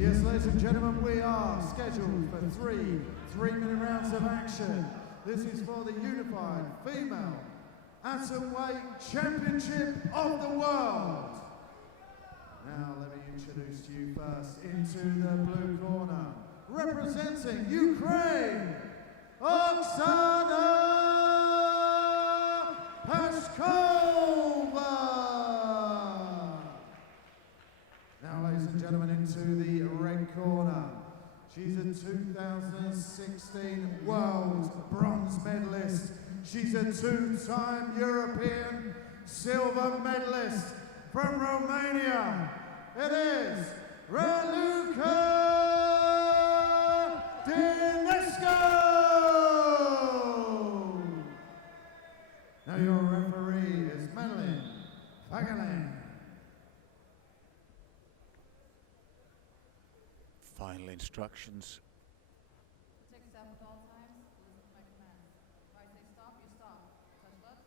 Yes, ladies and gentlemen, we are scheduled for three 3-minute rounds of action. This is for the Unified Female Atomweight Championship of the World. Now let me introduce to you first into the blue corner, representing Ukraine, Oksana Pashkova. Now, ladies and gentlemen, into the red corner. She's a 2016 World Bronze Medalist. She's a 2-time European Silver Medalist from Romania. It is Raluca Dinescu. Now your referee is Madeline Fagalan. Final instructions. Take a step at all times, listen to my commands. If I say stop, you stop. Touch that.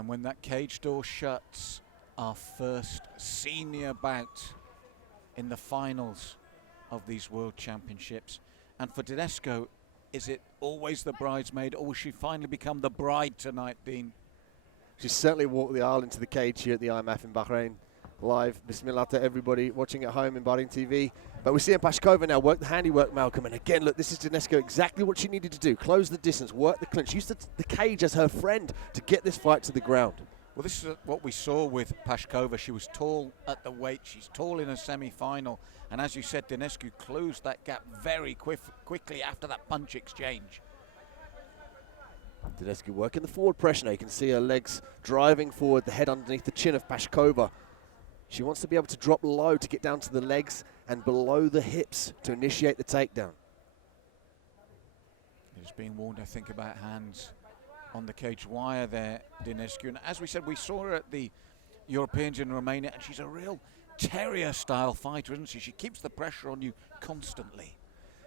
And when that cage door shuts, our first senior bout in the finals of these World Championships. And for Dinescu, is it always the bridesmaid, or will she finally become the bride tonight, Dean? She certainly walked the aisle into the cage here at the IMMAF in Bahrain. Live, bismillah to everybody watching at home in Bahrain TV. But we're seeing Pashkova now work the handiwork, Malcolm. And again, look, this is Dinescu, exactly what she needed to do. Close the distance, work the clinch, use the cage as her friend to get this fight to the ground. Well, this is what we saw with Pashkova. She was tall at the weight. She's tall in a semi-final. And as you said, Dinescu closed that gap very quickly after that punch exchange. Dinescu working the forward pressure now. You can see her legs driving forward, the head underneath the chin of Pashkova. She wants to be able to drop low to get down to the legs and below the hips to initiate the takedown. There's being warned, I think, about hands on the cage wire there, Dinescu. And as we said, we saw her at the Europeans in Romania, and she's a real terrier-style fighter, isn't she? She keeps the pressure on you constantly.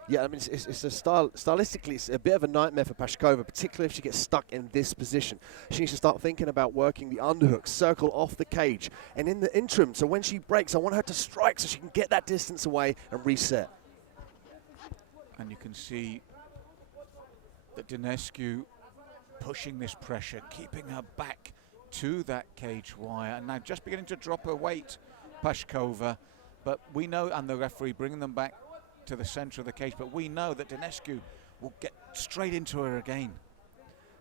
Yeah, I mean, it's a stylistically, it's a bit of a nightmare for Pashkova, particularly if she gets stuck in this position. She needs to start thinking about working the underhook, circle off the cage. And in the interim, so when she breaks, I want her to strike so she can get that distance away and reset. And you can see that Dinescu pushing this pressure, keeping her back to that cage wire. And now just beginning to drop her weight, Pashkova. But we know, and the referee bringing them back to the center of the cage, but we know that Dinescu will get straight into her again.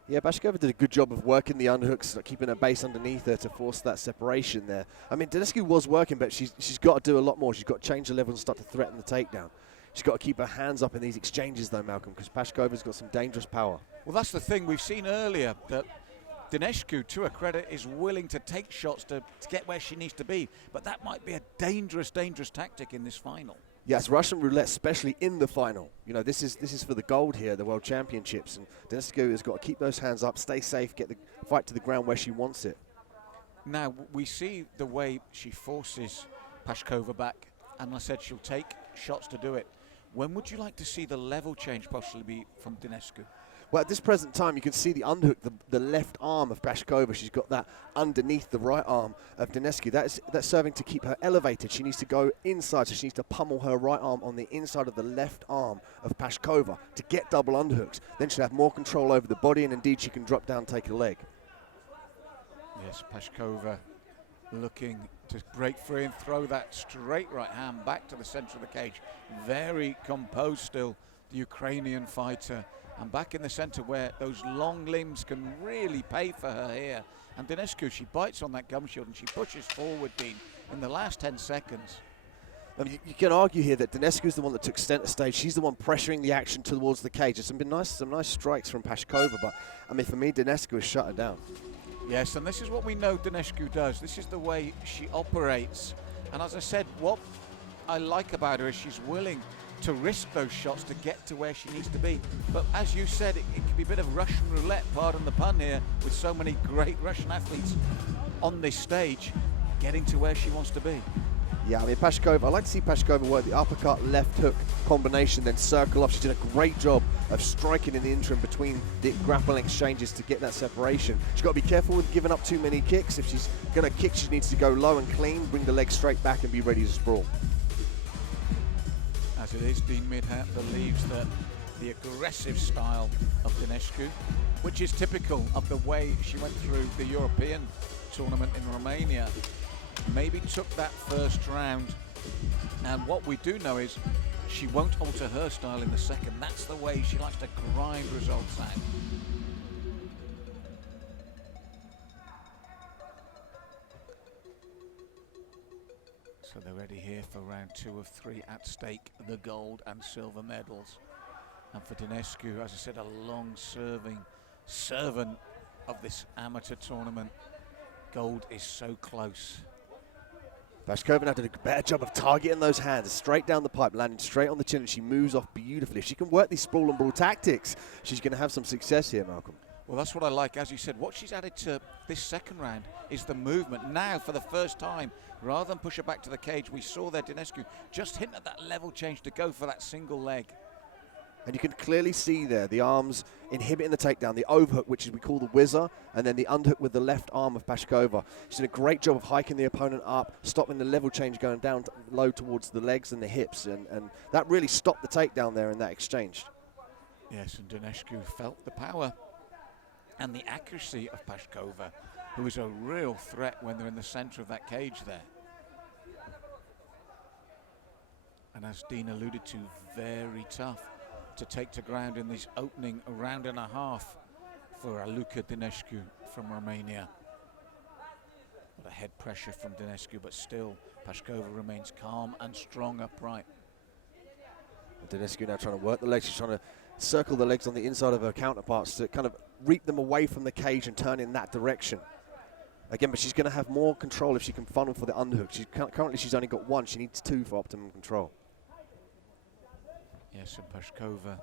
Yeah, Pashkova did a good job of working the underhooks, keeping her base underneath her to force that separation there. I mean, Dinescu was working, but she's got to do a lot more. She's got to change the level and start to threaten the takedown. She's got to keep her hands up in these exchanges, though, Malcolm, because Pashkova's got some dangerous power. Well, that's the thing. We've seen earlier that Dinescu, to her credit, is willing to take shots to get where she needs to be, but that might be a dangerous, dangerous tactic in this final. Yes, Russian roulette, especially in the final. You know, this is for the gold here, the World Championships, and Dinescu has got to keep those hands up, stay safe, get the fight to the ground where she wants it. Now, we see the way she forces Pashkova back, and I said she'll take shots to do it. When would you like to see the level change possibly be from Dinescu? Well, at this present time, you can see the underhook, the left arm of Pashkova. She's got that underneath the right arm of Dinescu. That's serving to keep her elevated. She needs to go inside, so she needs to pummel her right arm on the inside of the left arm of Pashkova to get double underhooks. Then she'll have more control over the body, and indeed she can drop down, take a leg. Yes, Pashkova looking to break free and throw that straight right hand back to the center of the cage. Very composed still, the Ukrainian fighter. And back in the center where those long limbs can really pay for her here. And Dinescu, she bites on that gum shield and she pushes forward, Dean, in the last 10 seconds. I mean, you can argue here that Dinescu is the one that took center stage. She's the one pressuring the action towards the cage. There's some nice strikes from Pashkova, but I mean, for me, Dinescu has shut her down. Yes, and this is what we know Dinescu does. This is the way she operates. And as I said, what I like about her is she's willing to risk those shots to get to where she needs to be. But as you said, it can be a bit of Russian roulette, pardon the pun here, with so many great Russian athletes on this stage, getting to where she wants to be. Yeah, I mean, Pashkova, I like to see Pashkova work the uppercut, left hook combination, then circle off. She did a great job of striking in the interim between the grappling exchanges to get that separation. She's got to be careful with giving up too many kicks. If she's going to kick, she needs to go low and clean, bring the leg straight back and be ready to sprawl. As it is, Dean Midhat believes that the aggressive style of Dinescu, which is typical of the way she went through the European tournament in Romania, maybe took that first round. And what we do know is she won't alter her style in the second. That's the way she likes to grind results out. So they're ready here for round 2 of 3. At stake, the gold and silver medals. And for Dinescu, as I said, a long-serving servant of this amateur tournament. Gold is so close. Pashkova now did a better job of targeting those hands straight down the pipe, landing straight on the chin, and she moves off beautifully. If she can work these sprawl and brawl tactics, she's going to have some success here, Malcolm. Well, that's what I like. As you said, what she's added to this second round is the movement. Now, for the first time, rather than push her back to the cage, we saw there Dinescu just hint at that level change to go for that single leg. And you can clearly see there the arms inhibiting the takedown, the overhook, which is we call the whizzer, and then the underhook with the left arm of Pashkova. She's done a great job of hiking the opponent up, stopping the level change going down low towards the legs and the hips, and that really stopped the takedown there in that exchange. Yes, and Dinescu felt the power and the accuracy of Pashkova, who is a real threat when they're in the center of that cage there. And as Dean alluded to, very tough to take to ground in this opening round and a half for Raluca Dinescu from Romania. A lot of head pressure from Dinescu, but still Pashkova remains calm and strong upright. Dinescu now trying to work the legs. She's trying to circle the legs on the inside of her counterparts to kind of reap them away from the cage and turn in that direction. Again, but she's going to have more control if she can funnel for the underhook. Currently she's only got 1. She needs 2 for optimum control. Yes, and Pashkova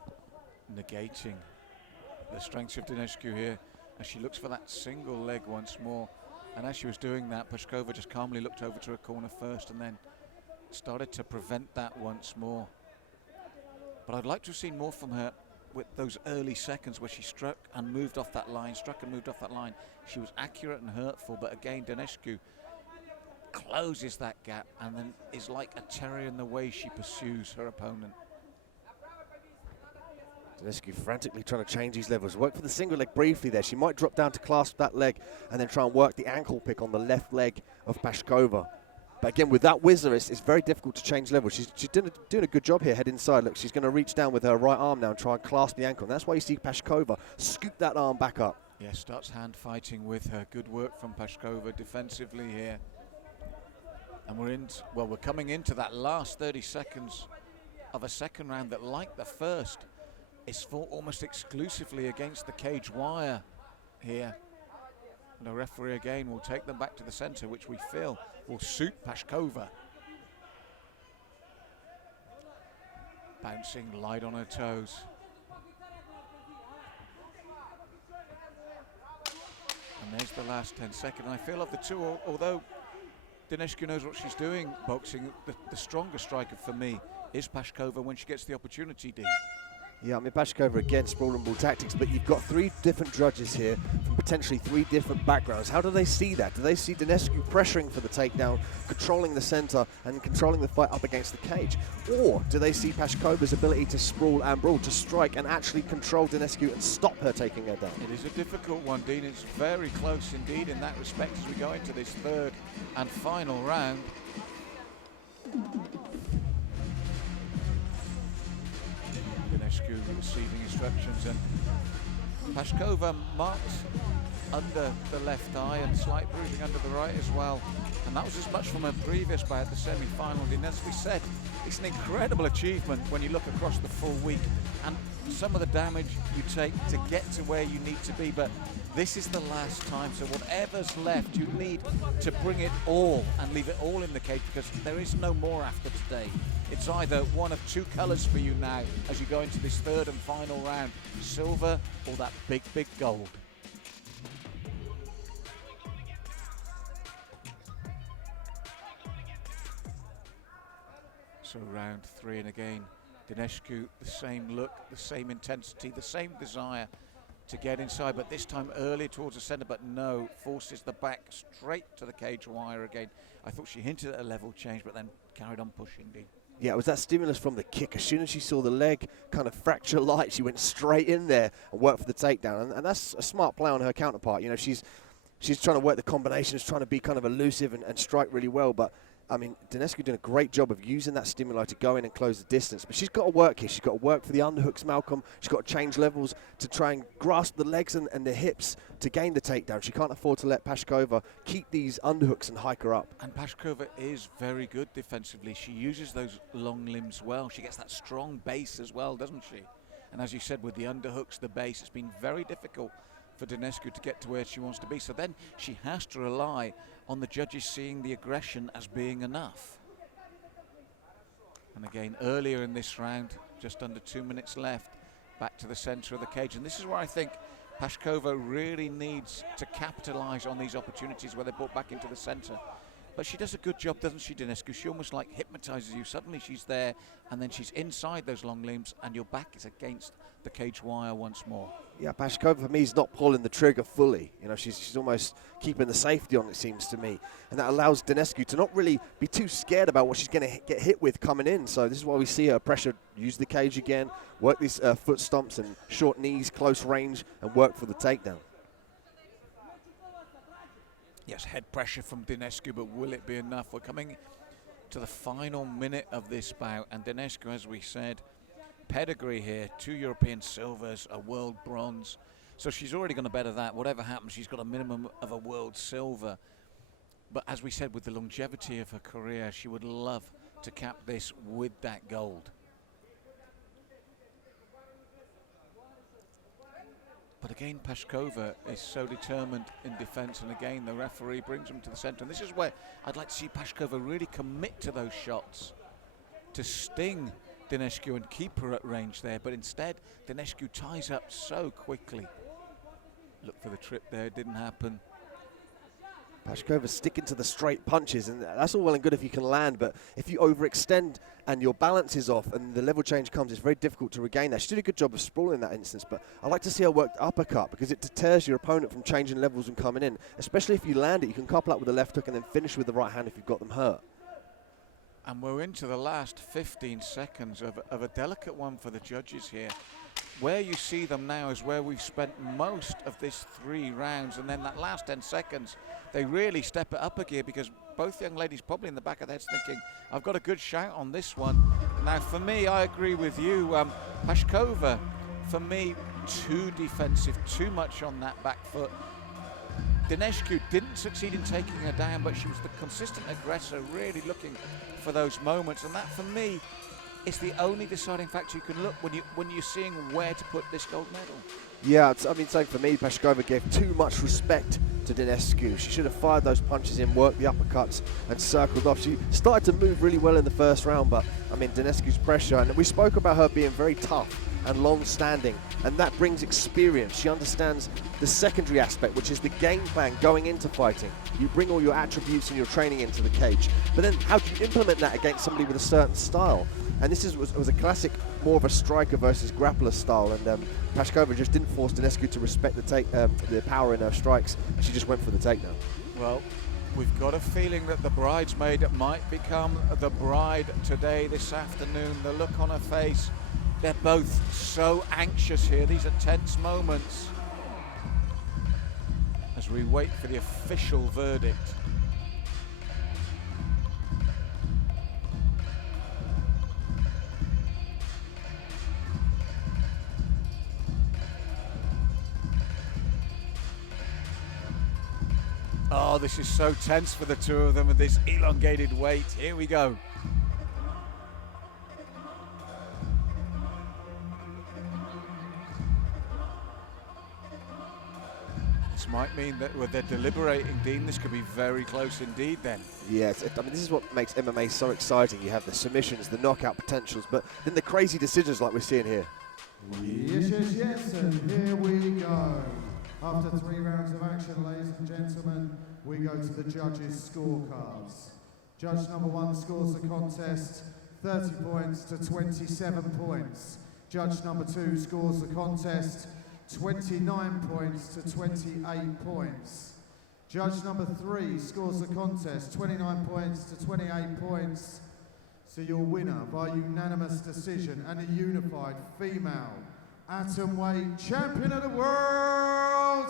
negating the strengths of Dinescu here as she looks for that single leg once more. And as she was doing that, Pashkova just calmly looked over to her corner first and then started to prevent that once more. But I'd like to have seen more from her with those early seconds where she struck and moved off that line, struck and moved off that line. She was accurate and hurtful, but again, Dinescu closes that gap and then is like a terrier in the way she pursues her opponent. Dinescu frantically trying to change these levels. Work for the single leg briefly there. She might drop down to clasp that leg and then try and work the ankle pick on the left leg of Pashkova. But again, with that whizzer, it's very difficult to change levels. She's doing a good job here, head inside. Look, she's going to reach down with her right arm now and try and clasp the ankle. And that's why you see Pashkova scoop that arm back up. Yeah, starts hand fighting with her. Good work from Pashkova defensively here. And we're coming into that last 30 seconds of a second round that, like the first, is fought almost exclusively against the cage wire here. And the referee again will take them back to the center, which we feel will suit Pashkova. Bouncing light on her toes. And there's the last 10 seconds. I feel of the two, although Dinescu knows what she's doing boxing, the stronger striker for me is Pashkova when she gets the opportunity, Dean. Yeah, I mean, Pashkova again, sprawl and brawl tactics, but you've got 3 different judges here from potentially 3 different backgrounds. How do they see that? Do they see Dinescu pressuring for the takedown, controlling the center, and controlling the fight up against the cage? Or do they see Pashkova's ability to sprawl and brawl, to strike and actually control Dinescu and stop her taking her down? It is a difficult one, Dean. It's very close indeed in that respect as we go into this third and final round. Dinescu receiving instructions, and Pashkova marked under the left eye and slight bruising under the right as well. And that was as much from her previous bout at the semi-final. And as we said, it's an incredible achievement when you look across the full week and some of the damage you take to get to where you need to be. But this is the last time, so whatever's left, you need to bring it all and leave it all in the cage, because there is no more after today. It's either one of 2 colors for you now as you go into this third and final round, silver or that big, big gold. So round 3, and again, Dinescu, the same look, the same intensity, the same desire to get inside, but this time earlier towards the centre, but no, forces the back straight to the cage wire again. I thought she hinted at a level change, but then carried on pushing, Dean. Yeah, it was that stimulus from the kick. As soon as she saw the leg kind of fracture light, she went straight in there and worked for the takedown. And that's a smart play on her counterpart. You know, she's trying to work the combinations, trying to be kind of elusive and strike really well. But, I mean, Dinescu doing a great job of using that stimuli to go in and close the distance. But she's got to work here. She's got to work for the underhooks, Malcolm. She's got to change levels to try and grasp the legs and the hips to gain the takedown. She can't afford to let Pashkova keep these underhooks and hike her up. And Pashkova is very good defensively. She uses those long limbs well. She gets that strong base as well, doesn't she? And as you said, with the underhooks, the base, it's been very difficult for Dinescu to get to where she wants to be. So then she has to rely on the judges seeing the aggression as being enough. And again, earlier in this round, just under 2 minutes left, back to the centre of the cage. And this is where I think Pashkova really needs to capitalise on these opportunities where they're brought back into the centre. But she does a good job, doesn't she, Dinescu? She almost like hypnotises you. Suddenly she's there, and then she's inside those long limbs, and your back is against the cage wire once more. Yeah, Pashkova for me is not pulling the trigger fully. You know, she's almost keeping the safety on, it seems to me. And that allows Dinescu to not really be too scared about what she's going to get hit with coming in. So this is why we see her pressure, use the cage again, work these foot stomps and short knees, close range, and work for the takedown. Yes, head pressure from Dinescu, but will it be enough? We're coming to the final minute of this bout, and Dinescu, as we said, pedigree here, 2 European silvers, a world bronze. So she's already going to better that. Whatever happens, she's got a minimum of a world silver. But as we said, with the longevity of her career, she would love to cap this with that gold. But again, Pashkova is so determined in defence, and again, the referee brings them to the centre. And this is where I'd like to see Pashkova really commit to those shots to sting Dinescu and keep her at range there. But instead, Dinescu ties up so quickly. Look for the trip there, it didn't happen. Pashkova's sticking to the straight punches, and that's all well and good if you can land, but if you overextend and your balance is off and the level change comes, it's very difficult to regain that. She did a good job of sprawling in that instance, but I like to see her work the uppercut because it deters your opponent from changing levels and coming in, especially if you land it. You can couple up with the left hook and then finish with the right hand if you've got them hurt. And we're into the last 15 seconds of a delicate one for the judges here. Where you see them now is where we've spent most of this 3 rounds, and then that last 10 seconds, they really step it up a gear because both young ladies probably in the back of their heads thinking, I've got a good shout on this one. Now, for me, I agree with you. Pashkova, for me, too defensive, too much on that back foot. Dinescu didn't succeed in taking her down, but she was the consistent aggressor, really looking for those moments. And that, for me, is the only deciding factor you can look when you're seeing where to put this gold medal. Yeah, I mean, same for me. Pashkova gave too much respect to Dinescu. She should have fired those punches in, worked the uppercuts, and circled off. She started to move really well in the first round, but, I mean, Dinescu's pressure, and we spoke about her being very tough and long-standing, and that brings experience. She understands the secondary aspect, which is the game plan going into fighting. You bring all your attributes and your training into the cage, but then how do you implement that against somebody with a certain style? And this was a classic, more of a striker versus grappler style, and Pashkova just didn't force Dinescu to respect the power in her strikes. She just went for the takedown. Well, we've got a feeling that the bridesmaid might become the bride today, this afternoon. The look on her face, they're both so anxious here. These are tense moments as we wait for the official verdict. Oh, this is so tense for the two of them with this elongated wait. Here we go. This might mean that they're deliberating, Dean. This could be very close indeed then. Yes, I mean, this is what makes MMA so exciting. You have the submissions, the knockout potentials, but then the crazy decisions like we're seeing here. Yes, and here we go. After 3 rounds of action, ladies and gentlemen, we go to the judges' scorecards. Judge number 1 scores the contest 30 points to 27 points. Judge number 2 scores the contest 29 points to 28 points. Judge number 3 scores the contest 29 points to 28 points. So your winner by unanimous decision and a unified female atomweight champion of the world,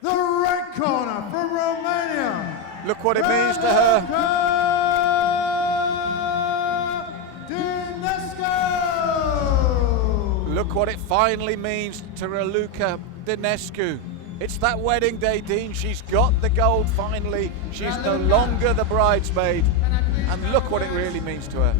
the red corner from Romania. Look what it means to her. Dinescu. Look what it finally means to Raluca Dinescu. It's that wedding day, Dean. She's got the gold finally. She's no longer the bridesmaid. And look what it really means to her.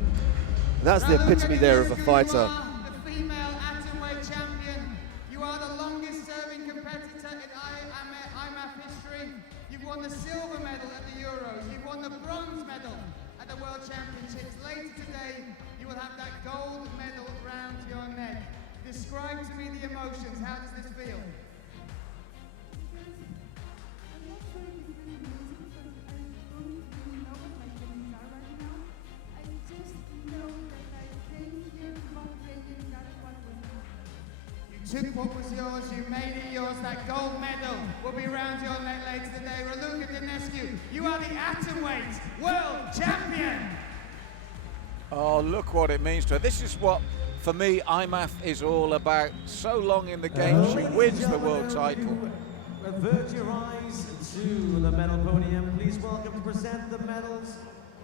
That's the epitome there of a fighter. You are the female atomweight champion. You are the longest serving competitor in IMMAF history. You've won the silver medal at the Euros. You've won the bronze medal at the World Championships. Later today, you will have that gold medal round your neck. Describe to me the emotions. How does this feel? Took what was yours, you made it yours. That gold medal will be around your neck later today. Raluca Dinescu, you are the atomweight world champion. Oh, look what it means to her. This is what, for me, IMMAF is all about. So long in the game, she wins the world title. Avert your eyes to the medal podium. Please welcome to present the medals,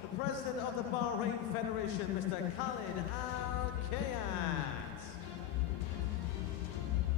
the president of the Bahrain Federation, Mr. Khalid Al-Kayyan.